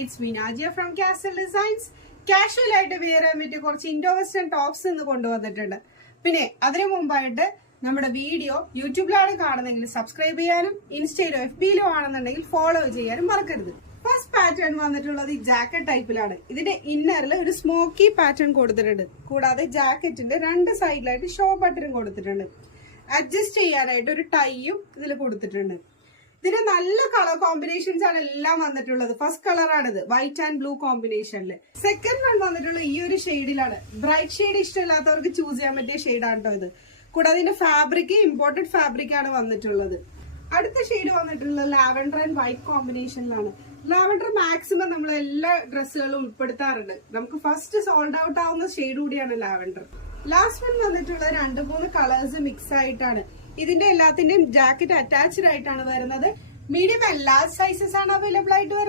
It's Vinajia from Castle Designs. Casual ആയിട്ട് wear ചെയ്യാൻ പറ്റിയ കുറച്ച് ഇൻഡോ വെസ്റ്റേൺ ടോപ്സ് ഇന്ന് കൊണ്ടുവന്നിട്ടുണ്ട്. പിന്നെ അതിനു മുമ്പായിട്ട് നമ്മുടെ വീഡിയോ യൂട്യൂബിലാണ് കാണുന്നതെങ്കിൽ സബ്സ്ക്രൈബ് ചെയ്യാനും ഇൻസ്റ്റയിലോ FBയിലോ ആണെന്നുണ്ടെങ്കിൽ ഫോളോ ചെയ്യാനും മറക്കരുത്. ഫസ്റ്റ് പാറ്റേൺ വന്നിട്ടുള്ളത് ഈ ജാക്കറ്റ് ടൈപ്പിലാണ്. ഇതിന്റെ ഇന്നറിൽ ഒരു സ്മോക്കി പാറ്റേൺ കൊടുത്തിട്ടുണ്ട്. കൂടാതെ ജാക്കറ്റിന്റെ രണ്ട് സൈഡിലായിട്ട് ഷോ ബട്ടണും കൊടുത്തിട്ടുണ്ട്. അഡ്ജസ്റ്റ് ചെയ്യാനായിട്ട് ഒരു ടൈയും ഇതിൽ കൊടുത്തിട്ടുണ്ട്. ഇതിന് നല്ല കളർ കോമ്പിനേഷൻസ് ആണ് എല്ലാം വന്നിട്ടുള്ളത്. ഫസ്റ്റ് കളറാണിത്, വൈറ്റ് ആൻഡ് ബ്ലൂ കോമ്പിനേഷനിൽ. സെക്കൻഡ് വൺ വന്നിട്ടുള്ളത് ഈ ഒരു ഷെയ്ഡിലാണ്. ബ്രൈറ്റ് ഷെയ്ഡ് ഇഷ്ടമില്ലാത്തവർക്ക് ചൂസ് ചെയ്യാൻ പറ്റിയ ഷെയ്ഡാണ് കേട്ടോ ഇത്. കൂടാതെ ഇതിന്റെ ഫാബ്രിക് ഇമ്പോർട്ടഡ് ഫാബ്രിക് ആണ് വന്നിട്ടുള്ളത്. അടുത്ത ഷെയ്ഡ് വന്നിട്ടുള്ളത് ലാവൻഡർ ആൻഡ് വൈറ്റ് കോമ്പിനേഷനിലാണ്. ലാവൻഡർ മാക്സിമം നമ്മൾ എല്ലാ ഡ്രസ്സുകളും ഉൾപ്പെടുത്താറുണ്ട്. നമുക്ക് ഫസ്റ്റ് സോൾഡ് ഔട്ട് ആവുന്ന ഷെയ്ഡ് കൂടിയാണ് ലാവൻഡർ. ലാസ്റ്റ് വൺ വന്നിട്ടുള്ള 2-3 കളേഴ്സ് മിക്സ് ആയിട്ടാണ്. ഇതിന്റെ എല്ലാത്തിന്റെയും ജാക്കറ്റ് അറ്റാച്ച്ഡ് ആയിട്ടാണ് വരുന്നത്. മീഡിയം എല്ലാ സൈസസ് ആണ് അവൈലബിൾ ആയിട്ട് വരുന്നത്.